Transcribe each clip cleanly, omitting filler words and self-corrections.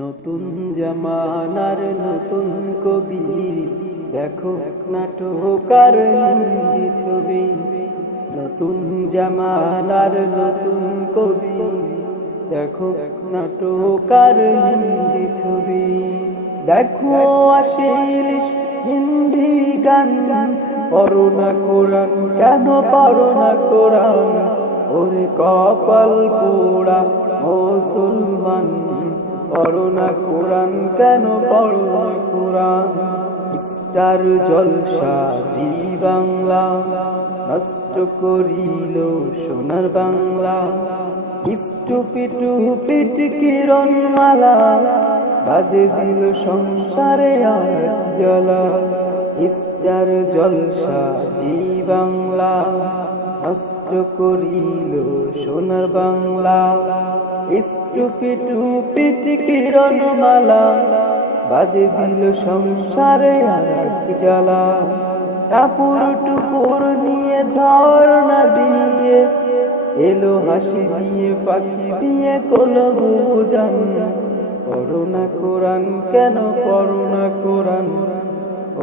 নতুন জামানার নতুন কবি, দেখো নাটকার হিন্দি ছবি। নতুন জামানার নতুন কবি, দেখো নাটকার হিন্দি ছবি। দেখো আসিল হিন্দি গান, পড়ো না কোরআন, কেন পড়ো না কোরআন? ওরে কপাল পোড়া মুসলমান, পড়ো না কোরআন, কেন পড়ো না কোরআন? স্টার জলসা জি বাংলা, নষ্ট করিল সোনার বাংলা। পিটু পিট কিরণ মালা, বাজে দিল সংসারে অনেক জ্বালা। স্টার জলসা জি বাংলা, নষ্ট করিল সোনার বাংলা। পিটু পিট কিরণ মালা, বাজে দিল সংসারে অনেক জ্বালা। টাপুর টুপুর নিয়ে ঝর্ণা দিয়ে এলো হাসি দিয়ে, পাখি দিয়ে কলবু জান। পড়ো না কোরআন, কেন পড়ো না কোরআন?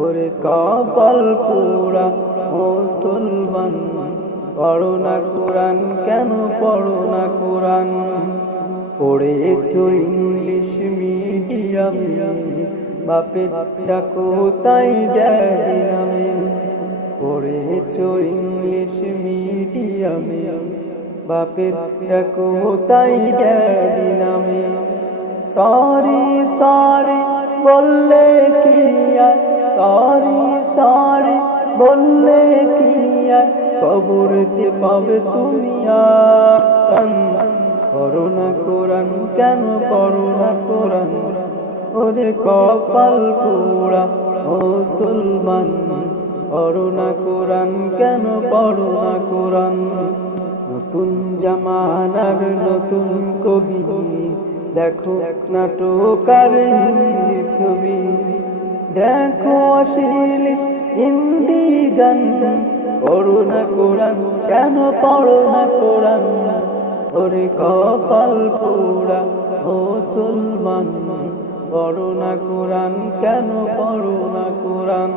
ওরে কপাল পোড়া মুসলমান, পড়ো না কোরআন, কেন পড়ো না কোরআন? পড়েছো ইংলিশ মিডিয়ামে, বাপের ডাকো তাই ড্যাডি নামে। পড়েছো ইংলিশ মিডিয়ামে, বাপের ডাকো তাই ড্যাডি নামে। সরি সরি বললে কি আর, সরি সরি বললে কি আর, কবরেতে পাবে তুমি আর। পড়ো না কোরআন, কেন পড়ো না কোরআন? ওরে কপাল পোড়া মুসলমান, পড়ো না কোরআন, কেন পড়ো না কোরআন? নতুন জামানার নতুন কবি, দেখো নাটকার হিন্দি ছবি। দেখো আসিল হিন্দি গান, পড়ো না কোরআন, কেন পড়ো না কোরআন? ওরে কপাল পোড়া মুসলমান, পড়ো না কোরআন, কেন পড়ো না কোরআন?